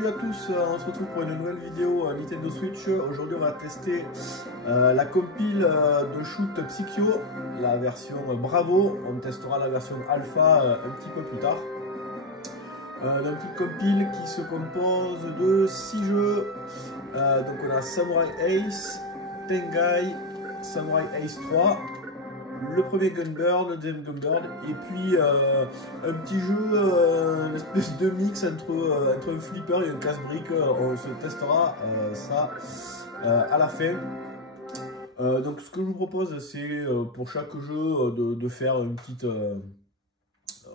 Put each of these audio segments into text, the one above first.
Salut à tous, on se retrouve pour une nouvelle vidéo Nintendo Switch. Aujourd'hui on va tester la compile de shoot Psycho, la version Bravo. On testera la version Alpha un petit peu plus tard. Une petite compile qui se compose de 6 jeux. Donc on a Samurai Ace, Tengai, Samurai Ace 3, le premier Gunbird, le deuxième Gunbird, et puis un petit jeu, une espèce de mix entre un flipper et un casse-brique. On se testera ça à la fin. Donc ce que je vous propose, c'est pour chaque jeu de faire une petite...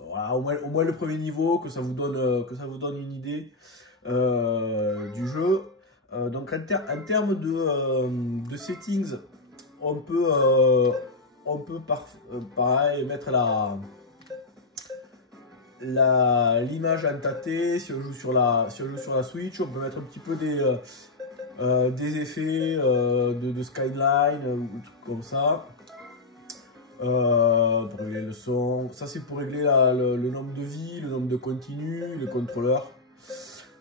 voilà, au moins le premier niveau, que ça vous donne une idée du jeu. Donc en termes de settings, on peut pareil mettre l'image en tâté. Si on joue sur la Switch, on peut mettre un petit peu des effets de skyline ou trucs comme ça. Pour régler le son, ça c'est pour régler le nombre de vies, le nombre de continus, le contrôleur.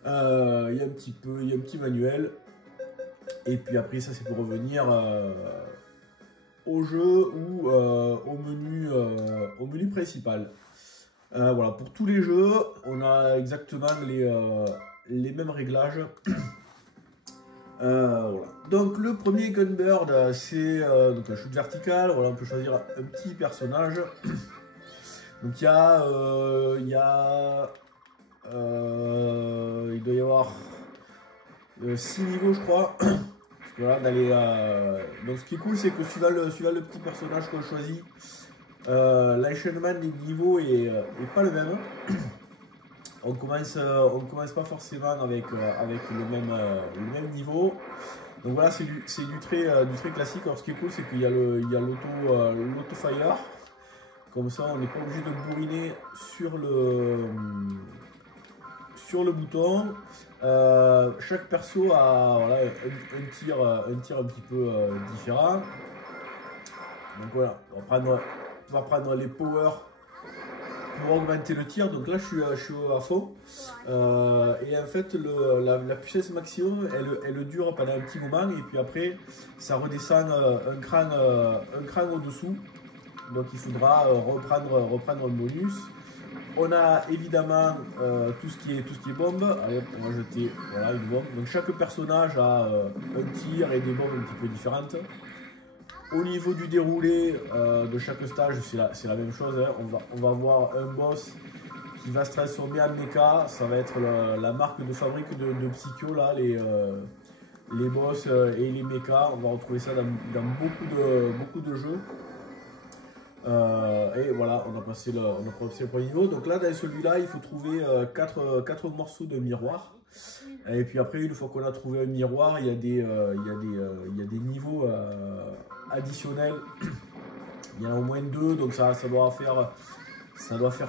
Il y a un petit manuel, et puis après ça c'est pour revenir au jeu ou au menu principal. Voilà, pour tous les jeux on a exactement les mêmes réglages. Voilà. Donc le premier Gunbird, c'est donc un shoot vertical. Voilà, on peut choisir un petit personnage. Donc il doit y avoir 6 niveaux je crois. Voilà, donc ce qui est cool, c'est que suivant le petit personnage qu'on choisit, l'enchaînement des niveaux est pas le même. On commence pas forcément avec le même niveau. Donc voilà, c'est du très classique. Alors ce qui est cool, c'est qu'il y a l'auto-fire. Comme ça, on n'est pas obligé de bourriner sur le bouton. Chaque perso a voilà, un tir un petit peu différent. Donc voilà, on va prendre les powers pour augmenter le tir. Donc là je suis à fond, et en fait la puissance maximum elle dure pendant un petit moment, et puis après ça redescend un cran au dessous. Donc il faudra reprendre un bonus. On a évidemment tout ce qui est bombe. Allez, on va jeter voilà, une bombe. Donc chaque personnage a un tir et des bombes un petit peu différentes. Au niveau du déroulé de chaque stage, c'est la même chose. Hein. On va avoir un boss qui va se transformer en mecha. Ça va être la marque de fabrique de Psycho, là, les boss et les mechas. On va retrouver ça dans beaucoup de jeux. Et voilà, on a passé le premier niveau. Donc là, dans celui-là, il faut trouver 4 morceaux de miroir. Et puis après, une fois qu'on a trouvé un miroir, il y a des niveaux additionnels. Il y en a au moins 2, donc ça doit faire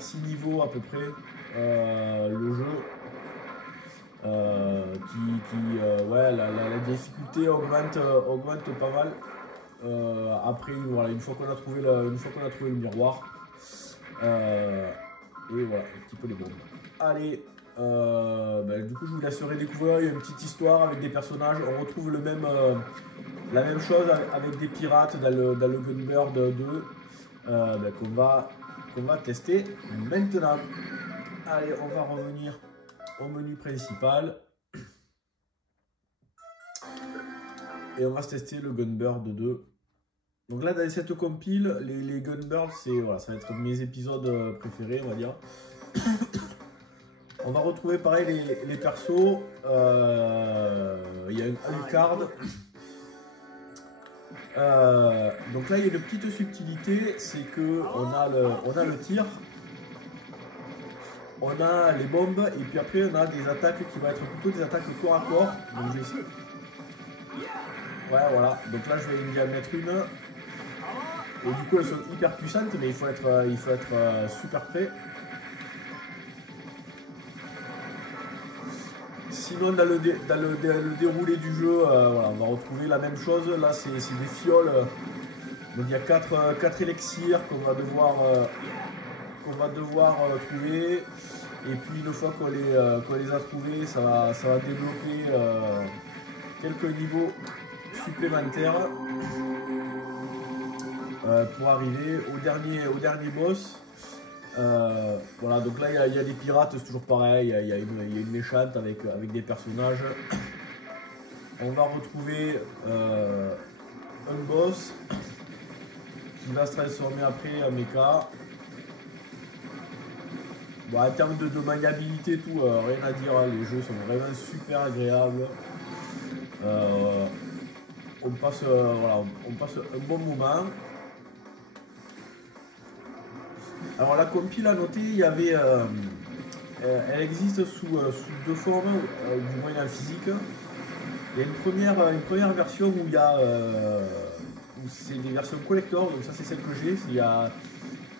6 niveaux à peu près, le jeu. Ouais, la difficulté augmente pas mal. Après voilà, une fois qu'on a trouvé le miroir, et voilà un petit peu les bombes. Allez, du coup je vous laisserai découvrir. Il y a une petite histoire avec des personnages. On retrouve la même chose avec des pirates dans le Gunbird 2, qu'on va tester maintenant. Allez, on va revenir au menu principal et on va se tester le Gunbird 2. Donc là, dans cette compile, les Gunbirds, voilà, ça va être mes épisodes préférés, on va dire. On va retrouver pareil les persos. Il y a un card. Donc là, il y a une petite subtilité, c'est que on a le tir, on a les bombes, et puis après on a des attaques qui vont être plutôt des attaques corps à corps. Donc je vais essayer. Ouais, voilà. Donc là, je vais en mettre une. Et du coup, elles sont hyper puissantes, mais il faut être super prêt. Sinon, dans le déroulé du jeu, voilà, on va retrouver la même chose. Là, c'est des fioles. Donc, il y a 4 élixirs qu'on va devoir trouver. Et puis une fois qu'on les a trouvés, ça va débloquer quelques niveaux supplémentaires pour arriver au dernier boss. Voilà, donc là il y a des pirates, c'est toujours pareil, il y a une méchante avec des personnages. On va retrouver un boss qui va se transformer après en mecha. Bon, en termes de maniabilité et tout, rien à dire, hein, les jeux sont vraiment super agréables. On passe un bon moment. Alors la compile à noter, il y avait, elle existe sous deux formes, du moins en physique. Il y a une première version où il y a, où c'est des versions collector, donc ça c'est celle que j'ai.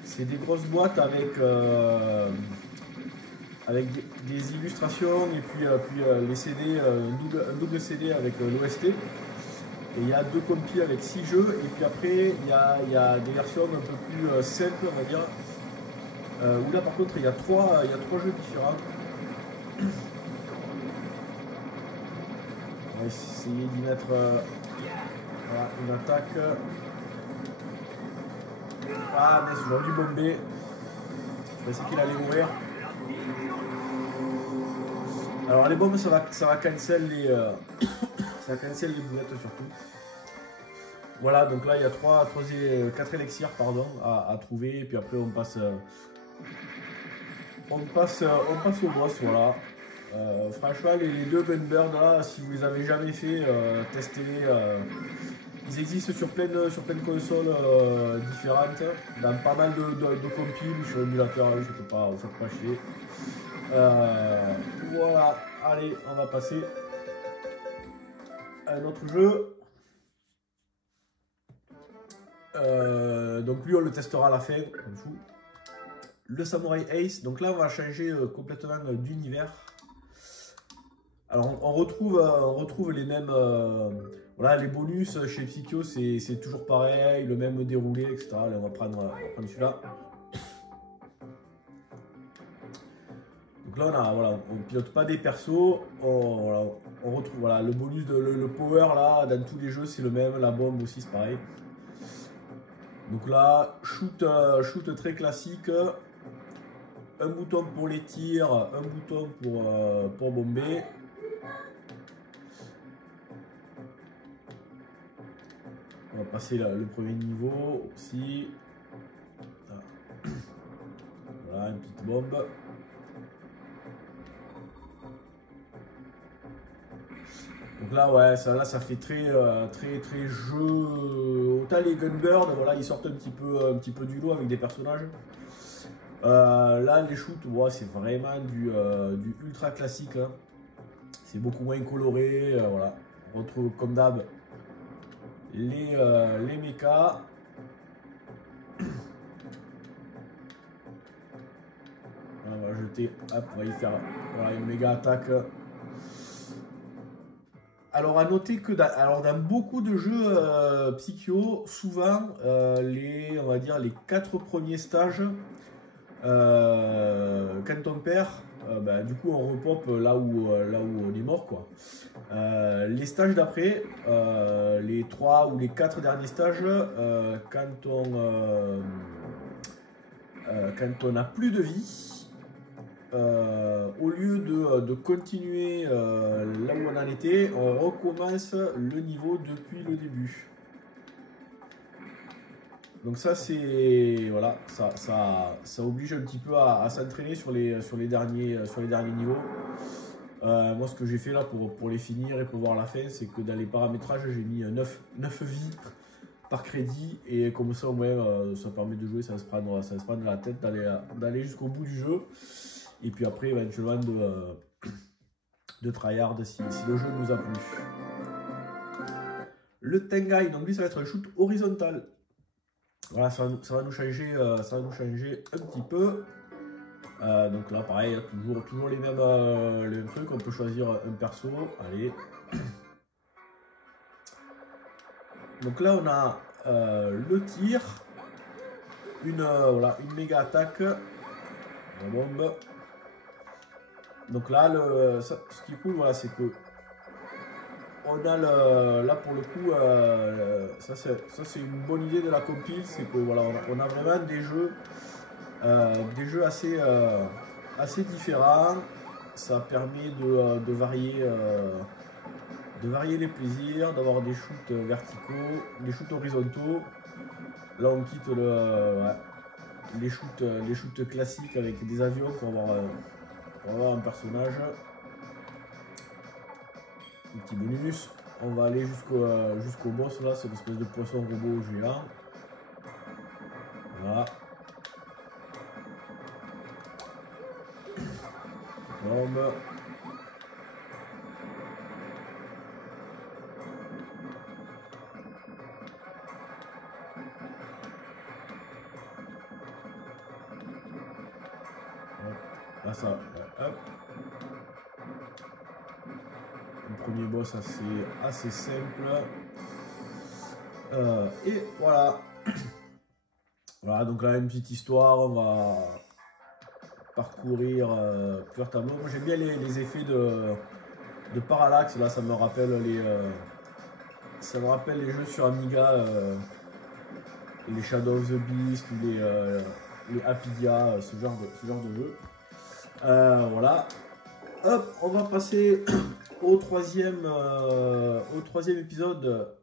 C'est des grosses boîtes avec des illustrations et puis les CD, un double CD avec l'OST. Et il y a deux compiles avec 6 jeux, et puis après il y a des versions un peu plus simples, on va dire, où là par contre il y a trois jeux différents. On va essayer d'y mettre voilà, une attaque. Ah mais j'aurais dû bomber. Je pensais qu'il allait mourir. Alors les bombes ça va cancel les ça cancel les boulettes surtout. Voilà, donc là il y a 4 élixirs pardon, à trouver, et puis après on passe au boss, voilà. Franchement les deux Gunbird là, si vous les avez jamais fait, testez-les. Ils existent sur plein de consoles différentes, dans pas mal de compiles, sur émulateur, vous faites pas chier. Voilà, allez, on va passer à un autre jeu. Donc lui on le testera à la fin, on fout. Le Samurai Ace, donc là on va changer complètement d'univers. Alors on retrouve les mêmes, voilà, les bonus chez Psikyo, c'est toujours pareil, le même déroulé, etc. Allez, on va prendre celui-là. Donc là on pilote pas des persos, on retrouve voilà, le bonus le power là dans tous les jeux c'est le même, la bombe aussi c'est pareil. Donc là, shoot très classique, un bouton pour les tirs, un bouton pour bomber. On va passer le premier niveau aussi. Voilà, une petite bombe. Donc là, ouais, ça fait très jeu. Autant les Gunbird, voilà, ils sortent un petit peu du lot avec des personnages. Là, les shoots, ouais, c'est vraiment du ultra classique. Hein. C'est beaucoup moins coloré. Voilà, on retrouve comme d'hab les mechas. On va jeter, hop, on va y faire voilà, une méga attaque. Alors à noter que dans beaucoup de jeux Psikyo, souvent on va dire les 4 premiers stages, quand on perd, bah, du coup on repop là où on est mort quoi. Les stages d'après, les 3 ou les 4 derniers stages, quand on n'a plus de vie, au lieu de continuer là où on en était, on recommence le niveau depuis le début. Donc ça c'est voilà, ça oblige un petit peu à s'entraîner sur les derniers niveaux. Moi ce que j'ai fait là pour les finir et pour voir la fin, c'est que dans les paramétrages j'ai mis 9 vies par crédit, et comme ça au moins ça permet de jouer sans se prendre la tête, d'aller jusqu'au bout du jeu. Et puis après, éventuellement, de tryhard si le jeu nous a plu. Le Tengai, donc lui, ça va être un shoot horizontal. Voilà, ça va nous changer un petit peu. Donc là, pareil, toujours les mêmes trucs. On peut choisir un perso. Allez. Donc là, on a le tir, une méga attaque, la bombe. Donc là, ce qui est cool, voilà, c'est que on a là pour le coup, ça c'est une bonne idée de la compile, c'est que voilà, on a vraiment des jeux assez différents. Ça permet de varier les plaisirs, d'avoir des shoots verticaux, des shoots horizontaux. Là on quitte ouais, les shoots classiques avec des avions pour avoir un personnage. Un petit bonus. On va aller jusqu'au boss là, c'est une espèce de poisson robot géant. Voilà. Bombe. Là ça, ouais, hop. Le premier boss assez simple. Et voilà. Voilà, donc là une petite histoire, on va parcourir plusieurs tableaux. Moi j'aime bien les effets de parallaxe, là ça me rappelle les jeux sur Amiga, les Shadow of the Beast ou les Apidia, ce genre de jeu. Voilà. Hop, on va passer au troisième épisode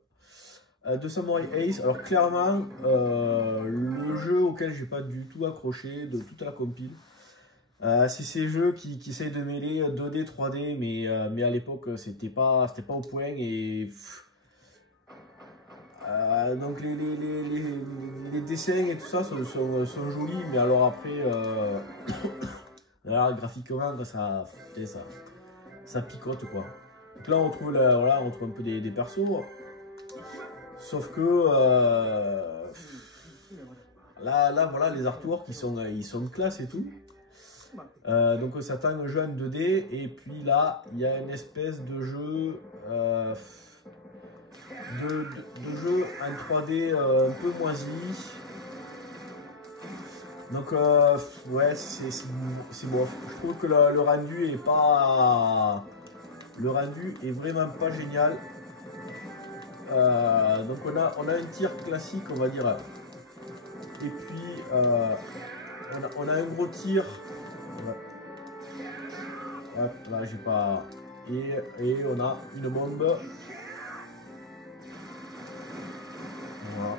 de Samurai Ace. Alors clairement, le jeu auquel j'ai pas du tout accroché de toute la compile. C'est ces jeux qui essayent de mêler 2D, 3D, mais à l'époque c'était pas au point et donc les dessins et tout ça sont jolis, mais alors après là, graphiquement ça picote quoi. Donc là on trouve on trouve un peu des persos, sauf que là voilà, les artworks ils sont classe et tout. Donc on s'attend à un jeu en 2D et puis là il y a une espèce de jeu jeu en 3D un peu moisi. Donc ouais, c'est bof. Je trouve que le rendu est vraiment pas génial. Donc on a un tir classique on va dire, et puis on a un gros tir. Hop, là j'ai pas. Et on a une bombe. Voilà.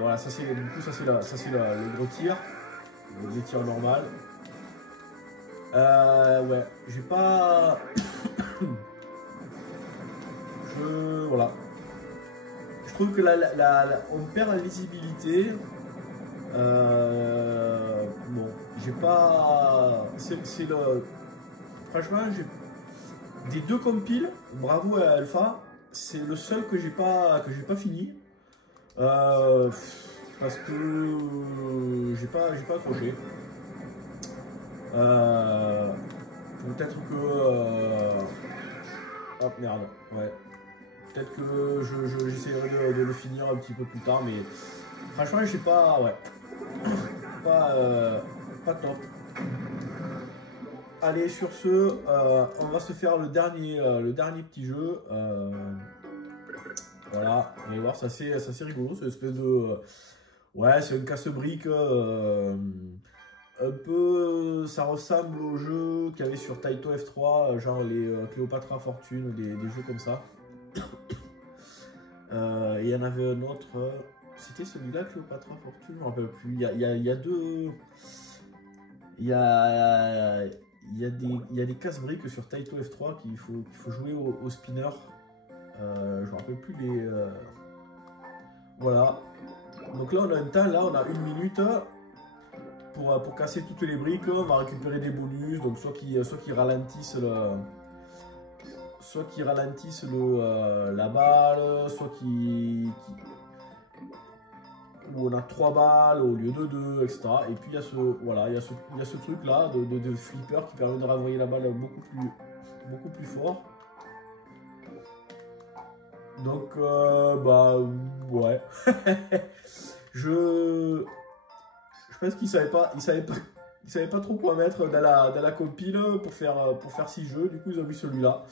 Voilà, ça c'est du coup ça c'est le gros tir. Le tir normal. Ouais, j'ai pas. Voilà. Je trouve que on perd la lisibilité. Bon, j'ai pas. Franchement, des deux compiles, bravo à Alpha, c'est le seul que j'ai pas fini. Parce que j'ai pas accroché. Peut-être que. Hop, merde, ouais. Peut-être que j'essaierai de le finir un petit peu plus tard, mais franchement, je sais pas, ouais. Pas top. Allez, sur ce, on va se faire le dernier petit jeu. Voilà, vous allez voir, c'est assez rigolo, c'est une espèce de. Ouais, c'est un casse-brique. Un peu, ça ressemble au jeu qu'il y avait sur Taito F3, genre les Cléopatra Fortune, des jeux comme ça. Il y en avait un autre, c'était celui-là, Cléopatra Fortune, je ne me rappelle plus. Il y a deux. Il y a des casse-briques sur Taito F3 qu'il faut jouer au spinner. Je ne me rappelle plus les. Voilà. Donc là, on a un temps, là, on a 1 minute. Pour casser toutes les briques, on va récupérer des bonus, donc soit qui ralentissent la balle, soit où on a 3 balles au lieu de 2, etc. Et puis il y a ce truc là de flipper qui permet de renvoyer la balle beaucoup plus fort. Donc bah ouais. Je pense qu'il savait pas Ils savaient pas trop quoi mettre dans la compile pour faire 6 jeux. Du coup, ils ont mis celui-là.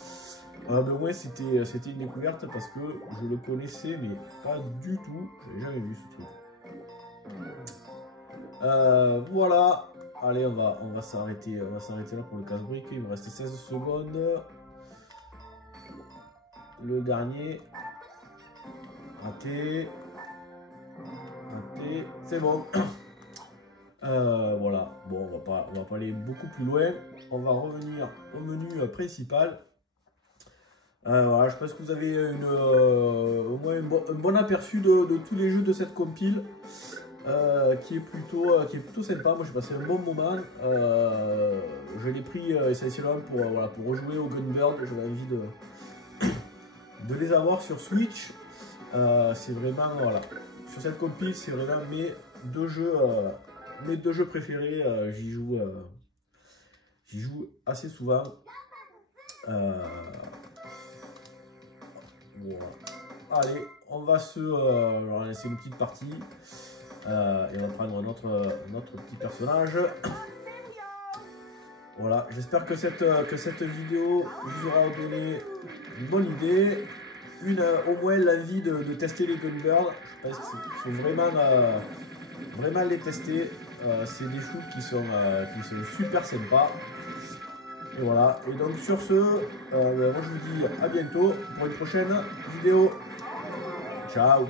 Mais au moins, c'était une découverte parce que je le connaissais, mais pas du tout. J'avais jamais vu ce truc. Voilà. Allez, on va s'arrêter là pour le casse-brique. Il me reste 16 secondes. Le dernier. Raté. Raté. C'est bon. Voilà. Bon, on va pas aller beaucoup plus loin. On va revenir au menu principal. Voilà, je pense que vous avez au moins un bon aperçu de tous les jeux de cette compile. Qui est plutôt sympa. Moi j'ai passé un bon moment. Je l'ai pris essentiellement pour rejouer au Gunbird. J'avais envie de les avoir sur Switch. C'est vraiment, voilà, sur cette compile, c'est vraiment mes deux jeux préférés. J'y joue assez souvent. Voilà. Allez, on va laisser une petite partie. Et on va prendre notre petit personnage. Voilà, j'espère que cette vidéo vous aura donné une bonne idée, au moins l'envie de tester les Gunbird. Je pense qu'il faut vraiment les tester. C'est des shoots qui sont super sympas. Et voilà, et donc sur ce, moi je vous dis à bientôt pour une prochaine vidéo. Ciao.